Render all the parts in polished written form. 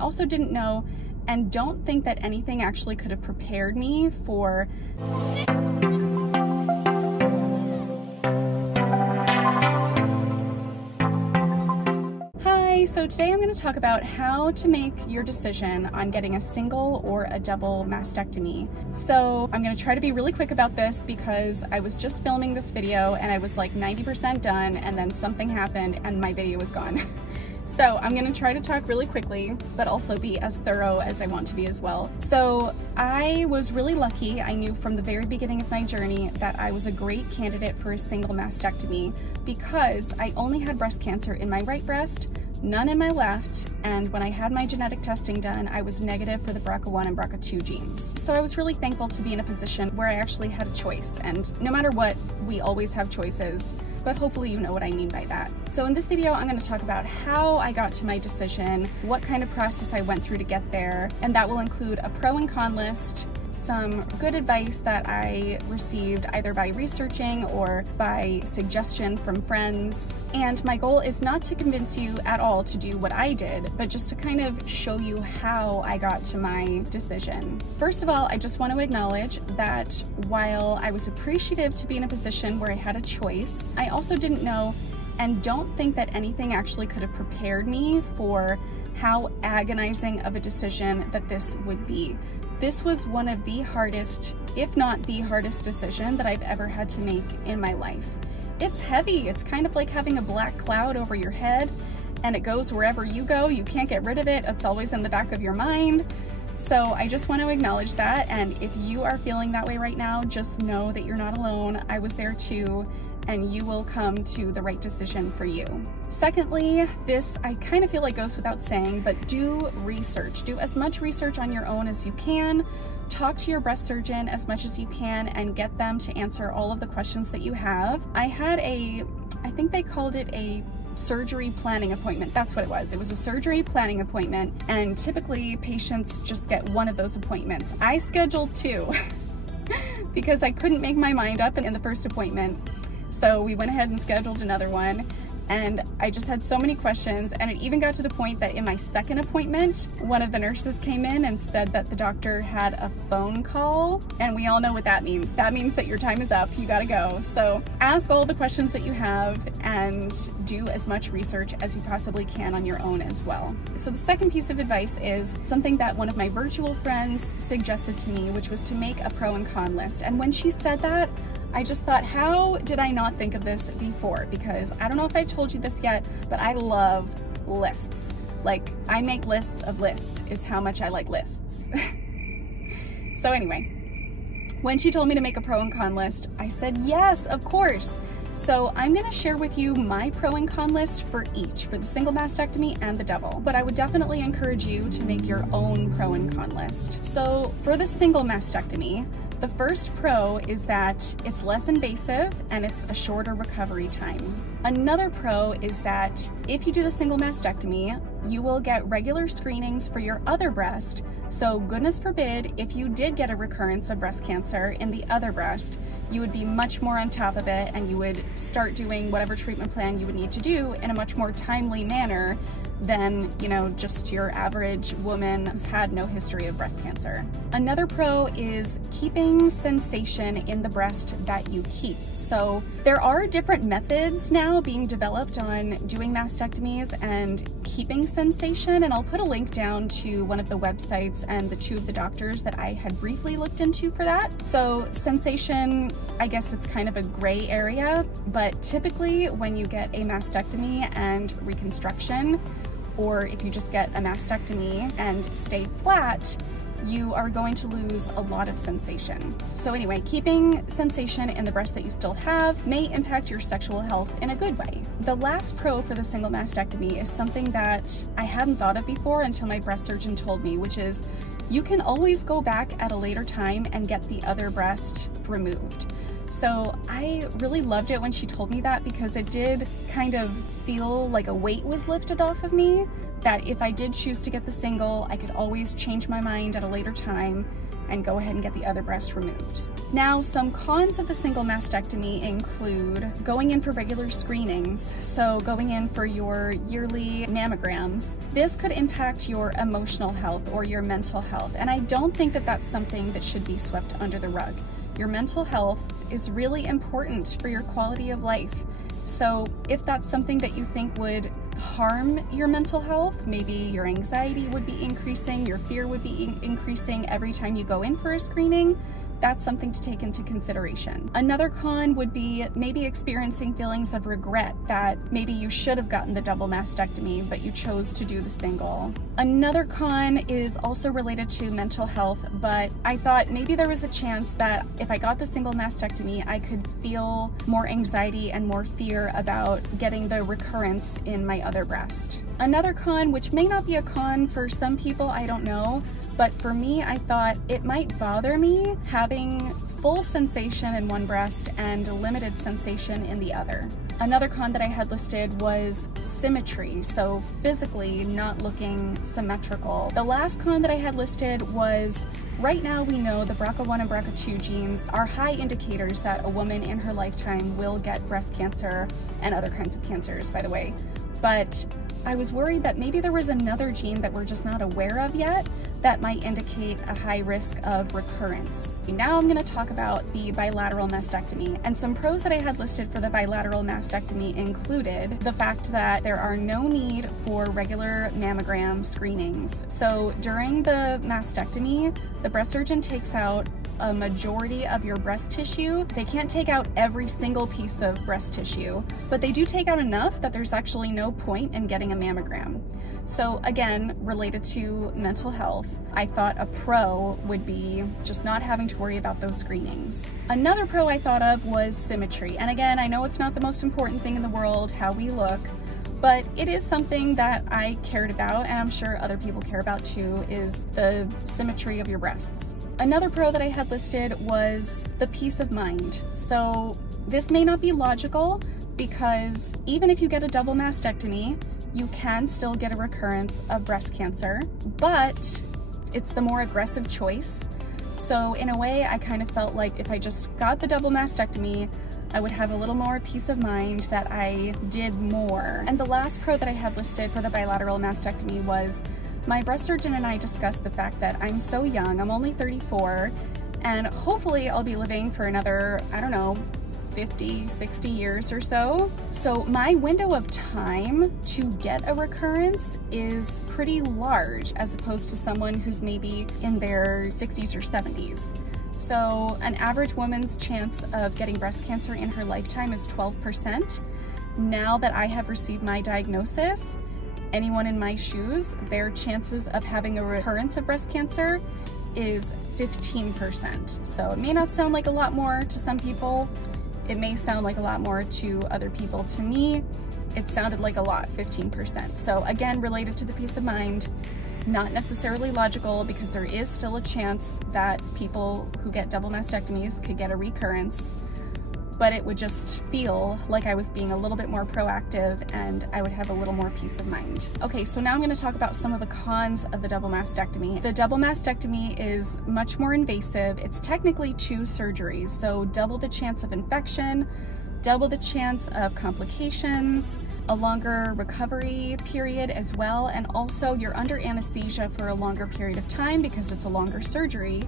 also didn't know and don't think that anything actually could have prepared me for So today I'm going to talk about how to make your decision on getting a single or a double mastectomy. So I'm going to try to be really quick about this because I was just filming this video and I was like 90% done, and then something happened and my video was gone. So I'm going to try to talk really quickly, but also be as thorough as I want to be as well. So I was really lucky. I knew from the very beginning of my journey that I was a great candidate for a single mastectomy because I only had breast cancer in my right breast, none in my left, and when I had my genetic testing done, I was negative for the BRCA1 and BRCA2 genes. So I was really thankful to be in a position where I actually had a choice, and no matter what, we always have choices, but hopefully you know what I mean by that. So in this video, I'm going to talk about how I got to my decision, what kind of process I went through to get there, and that will include a pro and con list, some good advice that I received either by researching or by suggestion from friends. And my goal is not to convince you at all to do what I did, but just to kind of show you how I got to my decision. First of all, I just want to acknowledge that while I was appreciative to be in a position where I had a choice, I also didn't know and don't think that anything actually could have prepared me for how agonizing of a decision that this would be. This was one of the hardest, if not the hardest decision that I've ever had to make in my life. It's heavy. It's kind of like having a black cloud over your head and it goes wherever you go. You can't get rid of it. It's always in the back of your mind. So I just want to acknowledge that. And if you are feeling that way right now, just know that you're not alone. I was there too, and you will come to the right decision for you. Secondly, this I kind of feel like goes without saying, but do research. Do as much research on your own as you can. Talk to your breast surgeon as much as you can and get them to answer all of the questions that you have. I had I think they called it a surgery planning appointment. That's what it was. It was a surgery planning appointment, and typically patients just get one of those appointments. I scheduled two because I couldn't make my mind up in the first appointment. So we went ahead and scheduled another one, and I just had so many questions, and it even got to the point that in my second appointment, one of the nurses came in and said that the doctor had a phone call, and we all know what that means. That means that your time is up, you gotta go. So ask all the questions that you have and do as much research as you possibly can on your own as well. So the second piece of advice is something that one of my virtual friends suggested to me, which was to make a pro and con list. And when she said that, I just thought, how did I not think of this before? Because I don't know if I've told you this yet, but I love lists. Like, I make lists of lists is how much I like lists. So anyway, when she told me to make a pro and con list, I said, yes, of course. So I'm gonna share with you my pro and con list for each, for the single mastectomy and the double. But I would definitely encourage you to make your own pro and con list. So for the single mastectomy, the first pro is that it's less invasive and it's a shorter recovery time. Another pro is that if you do the single mastectomy, you will get regular screenings for your other breast. So goodness forbid, if you did get a recurrence of breast cancer in the other breast, you would be much more on top of it and you would start doing whatever treatment plan you would need to do in a much more timely manner than, you know, just your average woman who's had no history of breast cancer. Another pro is keeping sensation in the breast that you keep. So there are different methods now being developed on doing mastectomies and keeping sensation, and I'll put a link down to one of the websites and the two of the doctors that I had briefly looked into for that. So sensation, I guess it's kind of a gray area, but typically when you get a mastectomy and reconstruction, or if you just get a mastectomy and stay flat, you are going to lose a lot of sensation. So anyway, keeping sensation in the breast that you still have may impact your sexual health in a good way. The last pro for the single mastectomy is something that I hadn't thought of before until my breast surgeon told me, which is you can always go back at a later time and get the other breast removed. So I really loved it when she told me that, because it did kind of feel like a weight was lifted off of me, that if I did choose to get the single, I could always change my mind at a later time and go ahead and get the other breast removed. Now, some cons of the single mastectomy include going in for regular screenings, so going in for your yearly mammograms. This could impact your emotional health or your mental health, and I don't think that that's something that should be swept under the rug. Your mental health is really important for your quality of life. So if that's something that you think would harm your mental health, maybe your anxiety would be increasing, your fear would be increasing every time you go in for a screening, that's something to take into consideration. Another con would be maybe experiencing feelings of regret that maybe you should have gotten the double mastectomy, but you chose to do the single. Another con is also related to mental health, but I thought maybe there was a chance that if I got the single mastectomy, I could feel more anxiety and more fear about getting the recurrence in my other breast. Another con, which may not be a con for some people, I don't know, but for me, I thought it might bother me having full sensation in one breast and limited sensation in the other. Another con that I had listed was symmetry, so physically not looking symmetrical. The last con that I had listed was, right now we know the BRCA1 and BRCA2 genes are high indicators that a woman in her lifetime will get breast cancer and other kinds of cancers, by the way. But I was worried that maybe there was another gene that we're just not aware of yet that might indicate a high risk of recurrence. Now I'm going to talk about the bilateral mastectomy, and some pros that I had listed for the bilateral mastectomy included the fact that there are no need for regular mammogram screenings. So during the mastectomy, the breast surgeon takes out a majority of your breast tissue. They can't take out every single piece of breast tissue, but they do take out enough that there's actually no point in getting a mammogram. So again, related to mental health, I thought a pro would be just not having to worry about those screenings. Another pro I thought of was symmetry. And again, I know it's not the most important thing in the world, how we look, but it is something that I cared about, and I'm sure other people care about too, is the symmetry of your breasts. Another pro that I had listed was the peace of mind. So this may not be logical, because even if you get a double mastectomy, you can still get a recurrence of breast cancer, but it's the more aggressive choice. So in a way, I kind of felt like if I just got the double mastectomy, I would have a little more peace of mind that I did more. And the last pro that I had listed for the bilateral mastectomy was my breast surgeon and I discussed the fact that I'm so young, I'm only 34, and hopefully I'll be living for another, I don't know, 50, 60 years or so. So my window of time to get a recurrence is pretty large as opposed to someone who's maybe in their 60s or 70s. So an average woman's chance of getting breast cancer in her lifetime is 12%. Now that I have received my diagnosis, anyone in my shoes, their chances of having a recurrence of breast cancer is 15%. So it may not sound like a lot more to some people. It may sound like a lot more to other people. To me, it sounded like a lot, 15%. So again, related to the peace of mind, not necessarily logical, because there is still a chance that people who get double mastectomies could get a recurrence, but it would just feel like I was being a little bit more proactive and I would have a little more peace of mind. Okay, so now I'm going to talk about some of the cons of the double mastectomy. The double mastectomy is much more invasive. It's technically 2 surgeries, so double the chance of infection, double the chance of complications, a longer recovery period as well, and also you're under anesthesia for a longer period of time because it's a longer surgery.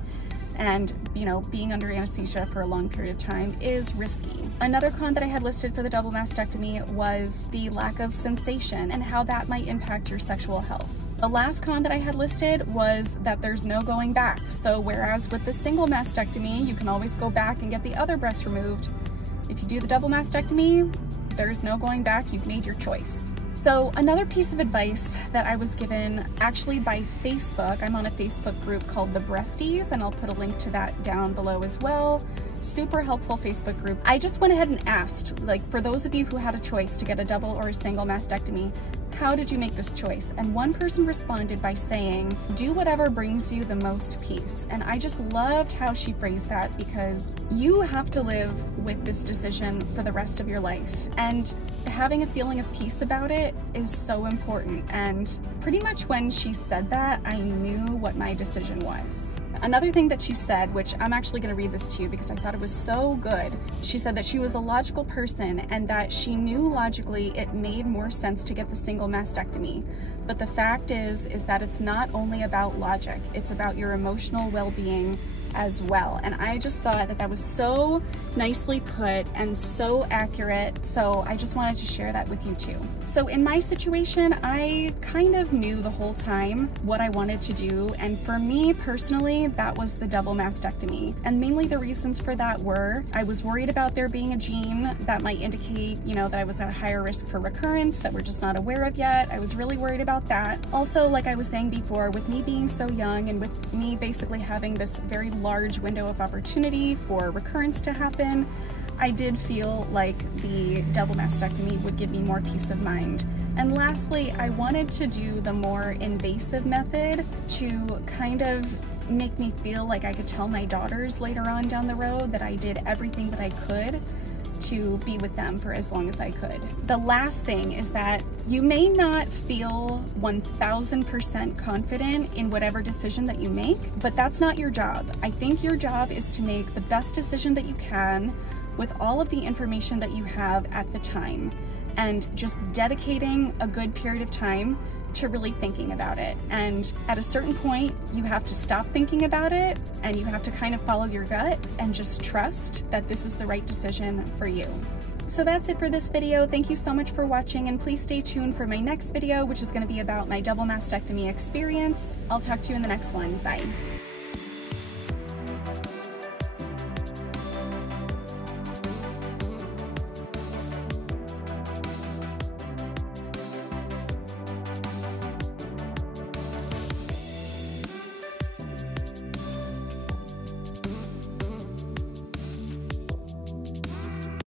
And, you know, being under anesthesia for a long period of time is risky. Another con that I had listed for the double mastectomy was the lack of sensation and how that might impact your sexual health. The last con that I had listed was that there's no going back. So whereas with the single mastectomy, you can always go back and get the other breast removed, if you do the double mastectomy, there's no going back, you've made your choice. So another piece of advice that I was given actually by Facebook, I'm on a Facebook group called The Breasties, and I'll put a link to that down below as well. Super helpful Facebook group. I just went ahead and asked, like, for those of you who had a choice to get a double or a single mastectomy, how did you make this choice? And one person responded by saying, do whatever brings you the most peace. And I just loved how she phrased that, because you have to live with this decision for the rest of your life. And having a feeling of peace about it is so important, and pretty much when she said that, I knew what my decision was. Another thing that she said, which I'm actually going to read this to you because I thought it was so good. She said that she was a logical person and that she knew logically it made more sense to get the single mastectomy. But the fact is that it's not only about logic, it's about your emotional well-being as well. And I just thought that that was so nicely put and so accurate, so I just wanted to share that with you too. So in my situation, I kind of knew the whole time what I wanted to do, and for me personally, that was the double mastectomy. And mainly the reasons for that were, I was worried about there being a gene that might indicate, you know, that I was at a higher risk for recurrence that we're just not aware of yet. I was really worried about that. Also, like I was saying before, with me being so young and with me basically having this very large window of opportunity for recurrence to happen, I did feel like the double mastectomy would give me more peace of mind. And lastly, I wanted to do the more invasive method to kind of make me feel like I could tell my daughters later on down the road that I did everything that I could to be with them for as long as I could. The last thing is that you may not feel 1000% confident in whatever decision that you make, but that's not your job. I think your job is to make the best decision that you can with all of the information that you have at the time, and just dedicating a good period of time to really thinking about it. And at a certain point, you have to stop thinking about it and you have to kind of follow your gut and just trust that this is the right decision for you. So that's it for this video. Thank you so much for watching, and please stay tuned for my next video, which is going to be about my double mastectomy experience. I'll talk to you in the next one. Bye.